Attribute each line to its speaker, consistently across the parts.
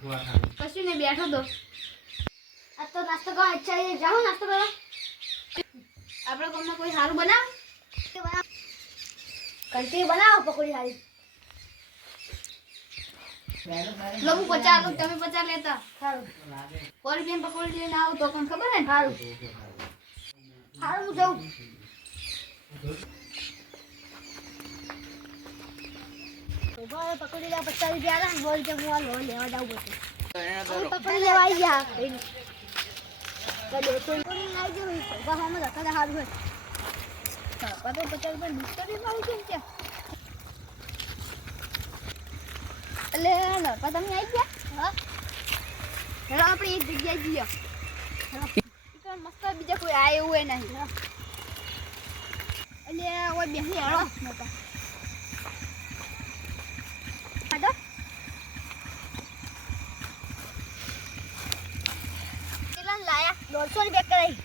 Speaker 1: કશું ને બેઠો તો. આ તો નાસ્તો કરવા ઈચ્છા છે. જાઓ નાસ્તો કરવા. આપણે કોમમાં કોઈ સારું બનાવ? કંટી બનાવો પકોડી સારી લોકો હું પચાસ આલું તમે પચાસ લેતા. સારું સો બેન પકોડી લઈને આવો તો કોણ ખબર ને? સારું સારું હું જાઉં પકોડી લેવા પચાસ રૂપિયા આલા બોલ કે હું આ લેવા જાઉં બધું. પકડી લેવા આવી ગયા આવી આવી આવી આપણે એક જગ્યાએ જઈએ. મસ્ત બીજા કોઈ આ એવું હોય નહીં. એટલે બેસી હેલો નરપા આડો ની દોઢસો રૂપિયા કરાઈ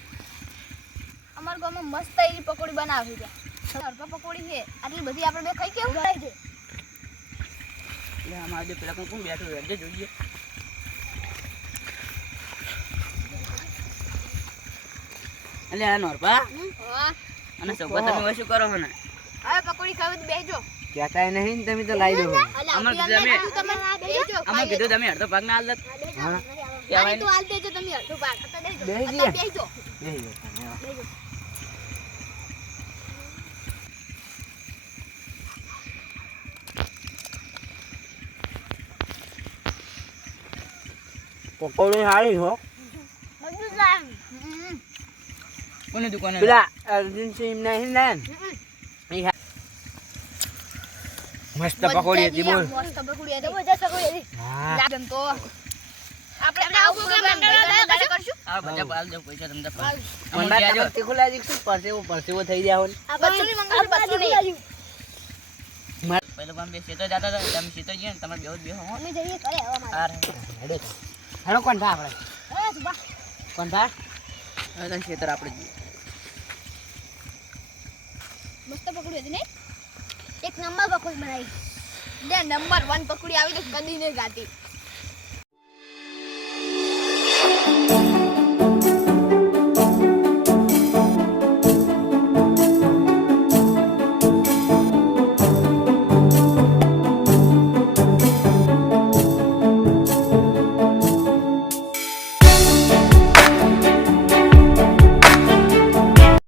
Speaker 1: અમારા ગામમાં મસ્ત એવી પકોડી બનાવી છે. નરપા પકોડી છે. આટલી બધી આપણે બે ખાઈ કેવું કરાય છે.
Speaker 2: એટલે અમારે જે પેલા કોણ બેઠું હોય? જે જોઈએ. એટલે આ નોરપા. અને સૌભા તમે હવે શું કરો છો ને
Speaker 1: હવે પકોડી ખાવી તો બેસજો
Speaker 3: કહેતાય નહીં તમે તો લાવી દો.
Speaker 2: અમાર તમે- અમે કીધું તમે અડધો ભાગ ના હાલ
Speaker 3: હા.
Speaker 1: અરે તું હાલ દેજો તમે અડધો ભાગ.
Speaker 3: પકોડી સારી હો
Speaker 2: કોની દુકાને
Speaker 3: પેલા અર્જુન સિંહ નહીં ને
Speaker 1: હમ.
Speaker 3: ઈ હા. મસ્ત પકોડી હતી બોલ
Speaker 1: મસ્ત પકોડી હતી. જબરજસ્ત પકોડી હતી.
Speaker 3: હા
Speaker 1: લાગમ તો. આપણે આવું program ભાઈબંધ કરશું.
Speaker 2: આ બધા પાલ દો પૈસા તમને પાલ.
Speaker 3: મંડા
Speaker 2: અમને કહેજો.
Speaker 3: તકતી ખુલા પરસેવો પરસેવો થઈ જાવ ને
Speaker 1: બચ્ચુની મંગળ બચ્ચુની.
Speaker 2: પેલો કામ બે શેતર જતા હતા તમે શેતર જઈએ ને તમારે બેહો જ બેહો.
Speaker 1: અમે જઈએ ઘરે હવે મારે.
Speaker 2: આ
Speaker 3: હેડો. કોણ થા આપણે?
Speaker 1: એ સુભા.
Speaker 3: કોણ થા?
Speaker 2: હવે તને શેતર આપણે જઈએ.
Speaker 1: મસ્ત પકોડી હતી નહીં એક નંબર પકોડી બનાવી. બે નંબર વન પકડી આવી તો કદી નહીં ગાતી. Bye.